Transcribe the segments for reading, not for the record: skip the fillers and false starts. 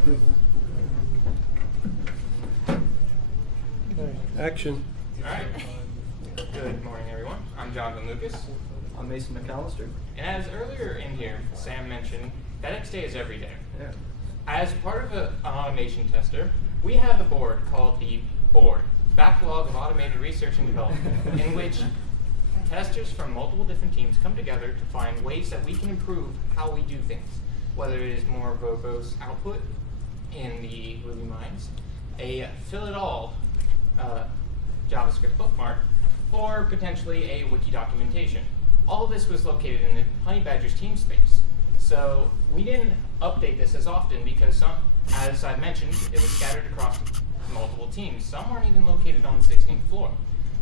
Okay, action. All right. Good morning, everyone. I'm Jonathan Lucas. I'm Mason McAllister. And as earlier in here, Sam mentioned, FedEx Day is every day. Yeah. As part of an automation tester, we have a board called the BOARD, Backlog of Automated Research and Development, in which testers from multiple different teams come together to find ways that we can improve how we do things, whether it is more verbose output in the Ruby mines, a fill-it-all JavaScript bookmark, or potentially a wiki documentation. All of this was located in the Honey Badger's team space. So we didn't update this as often because, as I mentioned, it was scattered across multiple teams. Some weren't even located on the 16th floor.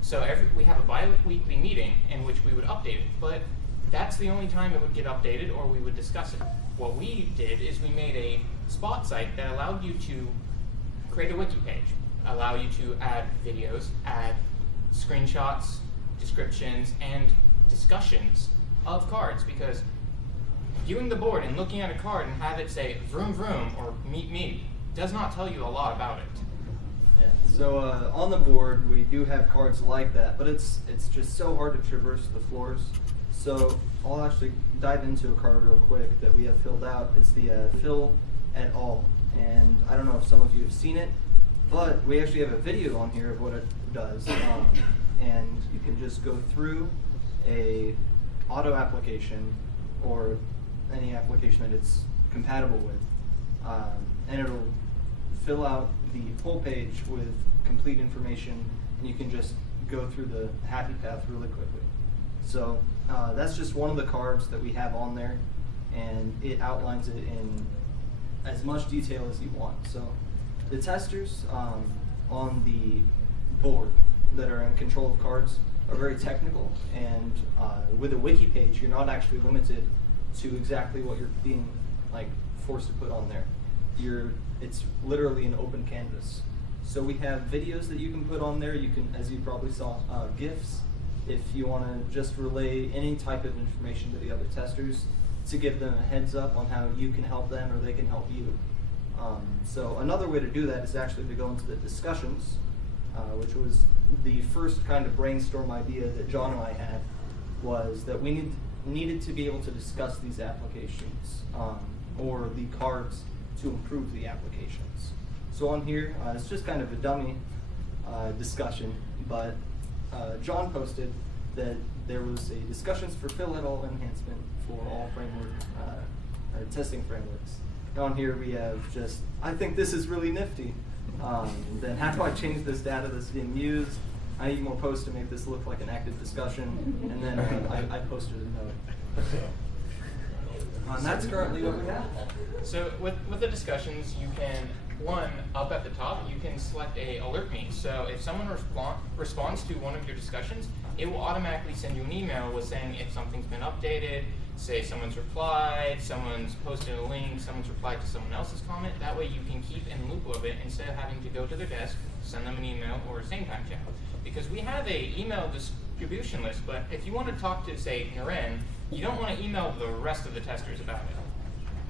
So we have a bi-weekly meeting in which we would update it, but that's the only time it would get updated or we would discuss it. What we did is we made a spot site that allowed you to create a wiki page, allow you to add videos, add screenshots, descriptions, and discussions of cards, because viewing the board and looking at a card and have it say vroom vroom or meet me does not tell you a lot about it. Yeah. So on the board we do have cards like that, but it's just so hard to traverse the floors. So I'll actually dive into a card real quick that we have filled out. It's the Fill et al. And I don't know if some of you have seen it, but we actually have a video on here of what it does. And you can just go through a auto application or any application that it's compatible with, and it'll fill out the whole page with complete information, and you can just go through the happy path really quickly. So that's just one of the cards that we have on there, and it outlines it in as much detail as you want. So the testers on the board that are in control of cards are very technical, and with a wiki page, you're not actually limited to exactly what you're being forced to put on there. It's literally an open canvas. So we have videos that you can put on there. You can, as you probably saw, GIFs, if you want to just relay any type of information to the other testers to give them a heads up on how you can help them or they can help you. So another way to do that is actually to go into the discussions, which was the first kind of brainstorm idea that John and I had, was that we needed to be able to discuss these applications or the cards to improve the applications. So on here, it's just kind of a dummy discussion, but John posted that there was a discussions for fill et al. Enhancement for all framework or testing frameworks. And on here we have just, I think this is really nifty. Then how do I change this data that's being used? I need more posts to make this look like an active discussion, and then I posted a note. And that's currently what we have. So with the discussions, you can, up at the top, you can select a alert me. So if someone responds to one of your discussions, it will automatically send you an email with saying if something's been updated, say someone's replied, someone's posted a link, someone's replied to someone else's comment. That way you can keep in loop of it instead of having to go to their desk, send them an email, or a same time chat. Because we have a email distribution list, but if you want to talk to, say, Naren, you don't want to email the rest of the testers about it,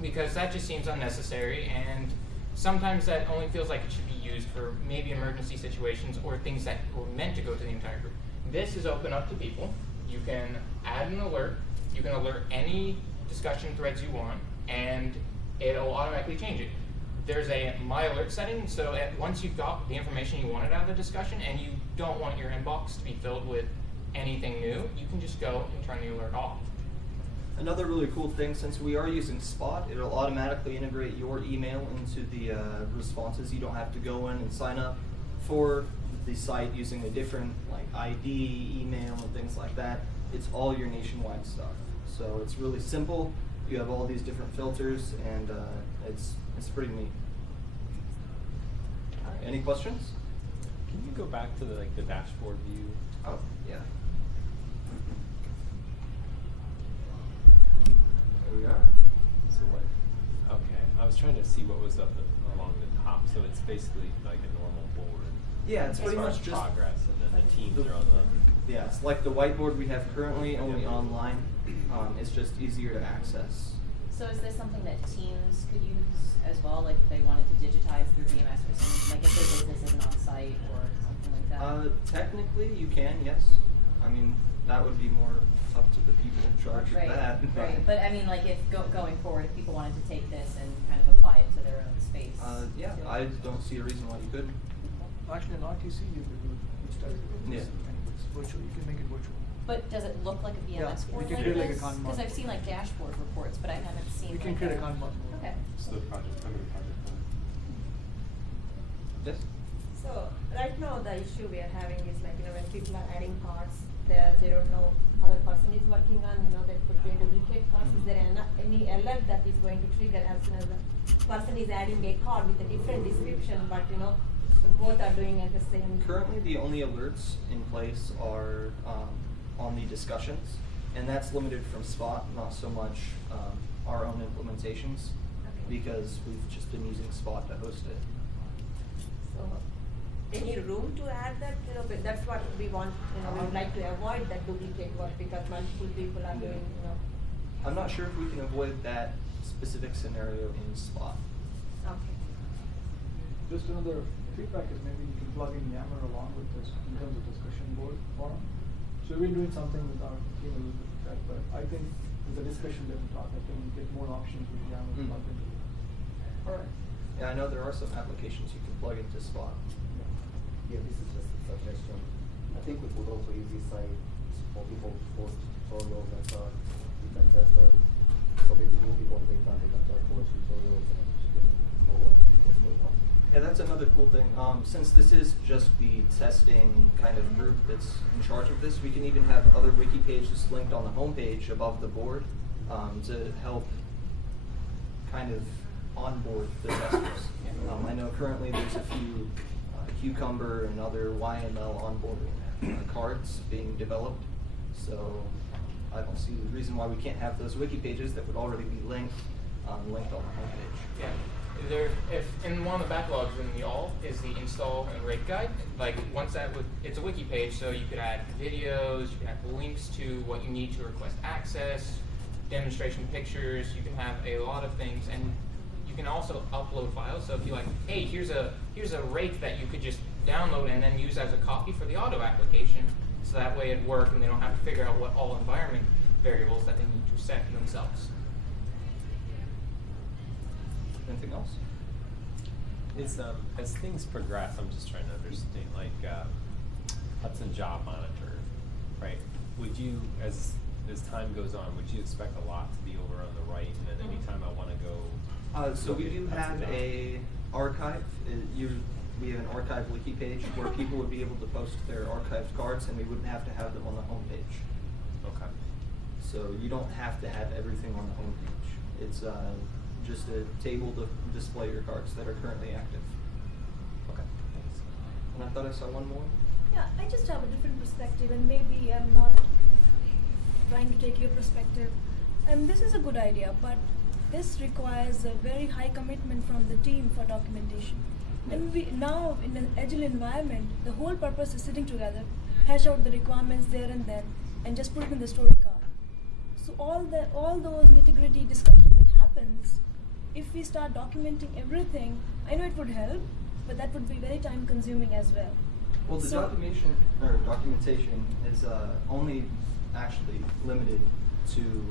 because that just seems unnecessary, and sometimes that only feels like it should be used for maybe emergency situations or things that were meant to go to the entire group. This is open up to people. You can add an alert. You can alert any discussion threads you want, and it'll automatically change it. There's a My Alert setting, so once you've got the information you wanted out of the discussion and you don't want your inbox to be filled with anything new, you can just go and turn the alert off. Another really cool thing, since we are using Spot, it'll automatically integrate your email into the responses. You don't have to go in and sign up for the site using a different ID, email, and things like that. It's all your nationwide stuff. So it's really simple. You have all these different filters, and it's pretty neat. All right, any questions? Can you go back to the dashboard view? Oh, yeah. There we are. So what? Okay, I was trying to see what was up along the top. So it's basically like a normal board. Yeah, it's pretty much just progress, and then the teams are on the. Yeah, it's like the whiteboard we have currently, only online. It's just easier to access. So is this something that teams could use as well, like if they wanted site or something like that? Technically, you can, yes. I mean, that would be more up to the people in charge Right, of that. right. But I mean, like, if going forward, if people wanted to take this and kind of apply it to their own space. Yeah, so- I don't see a reason why you couldn't. Actually, in RTC, you could do it Yeah. it's virtual. You can make it virtual. But does it look like a Yeah, BMS you board can like create like a this? Kanban. Because I've seen like dashboard reports, but I haven't seen. You can like create a Kanban board. Okay. So the project, under the project plan. Yes? So right now the issue we are having is like, when people are adding cards, they don't know other person is working on, there could be a duplicate cards. Is there any alert that is going to trigger as soon as the person is adding a card with a different description, but both are doing at the same? Currently, the only alerts in place are on the discussions, and that's limited from Spot, not so much our own implementations, Okay. because we've just been using Spot to host it. So any room to add that? But that's what we want. We would like to avoid that duplicate work because multiple people are doing. I'm not sure if we can avoid that specific scenario in Spot. Okay. Just another feedback is maybe you can plug in Yammer along with this in terms of discussion board forum. So we've been doing something with our team a little bit with that, but I think with the discussion that we talked, I can get more options with Yammer plugged into it. Alright. Yeah, I know there are some applications you can plug into Spot. Yeah, this is just a suggestion. I think we could also use this site for people to post tutorials and stuff. You can test them. So maybe new people they can start watch tutorials and know what's going on. Yeah, that's another cool thing. Since this is just the testing kind of group that's in charge of this, we can even have other wiki pages linked on the homepage above the board to help kind of onboard the testers. I know currently there's a few Cucumber and other YML onboarding cards being developed, so I don't see the reason why we can't have those wiki pages that would already be linked on the homepage. Yeah, if in one of the backlogs in the all is the install and rate guide. Like once it's a wiki page, so you could add videos, you can add links to what you need to request access, demonstration pictures. You can have a lot of things, and you can also upload files. So if you like, hey, here's a rate that you could just download and then use as a copy for the auto application, so that way it works and they don't have to figure out what all environment variables that they need to set themselves. Anything else? Is as things progress, I'm just trying to understand, like Hudson Job Monitor, right? Would you, as time goes on, would you expect a lot to be over on the right, and then anytime I want to go? So we do have a archive. We have an archive wiki page where people would be able to post their archived cards, and we wouldn't have to have them on the homepage. Okay. So you don't have to have everything on the homepage. It's just a table to display your cards that are currently active. Okay. Thanks. And I thought I saw one more. Yeah, I just have a different perspective, and maybe I'm not trying to take your perspective. And this is a good idea, but this requires a very high commitment from the team for documentation. And we now, in an agile environment, the whole purpose is sitting together, hash out the requirements there and then, and just put it in the story card. So all those nitty-gritty discussion that happens, if we start documenting everything, I know it would help, but that would be very time-consuming as well. Well, the So- documentation is only actually limited to,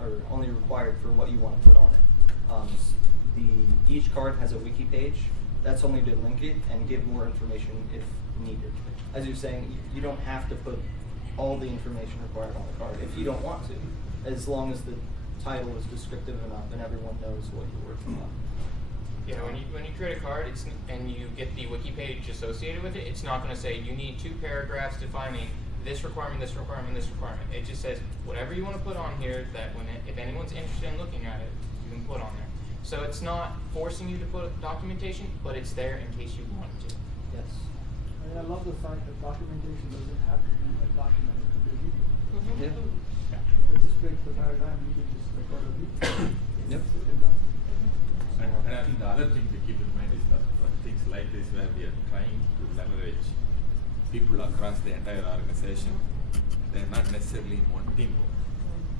or only required for what you want to put on it. Each card has a wiki page. That's only to link it and give more information if needed. As you're saying, you don't have to put all the information required on the card if you don't want to, as long as the title is descriptive enough and everyone knows what you're working on. Yeah, when you create a card, and you get the wiki page associated with it, it's not going to say you need 2 paragraphs defining this requirement, this requirement, this requirement. It just says whatever you want to put on here that if anyone's interested in looking at it, you can put on there. So it's not forcing you to put documentation, but it's there in case you want to. Yes. I love the fact that documentation doesn't have to be a document, it could be a video. Yeah. It just breaks the paradigm, you can just record a video. Yep. It's done. And I think the other thing to keep in mind is that for things like this, where we are trying to leverage people across the entire organization, they are not necessarily in one team room.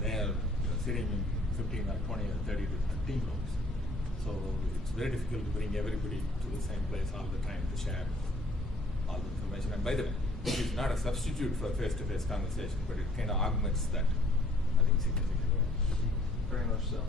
They are sitting in 15 or 20 or 30 different team rooms. So it's very difficult to bring everybody to the same place all the time to share all the information. And by the way, it is not a substitute for face-to-face conversation, but it kind of augments that, I think, significantly. Very much so.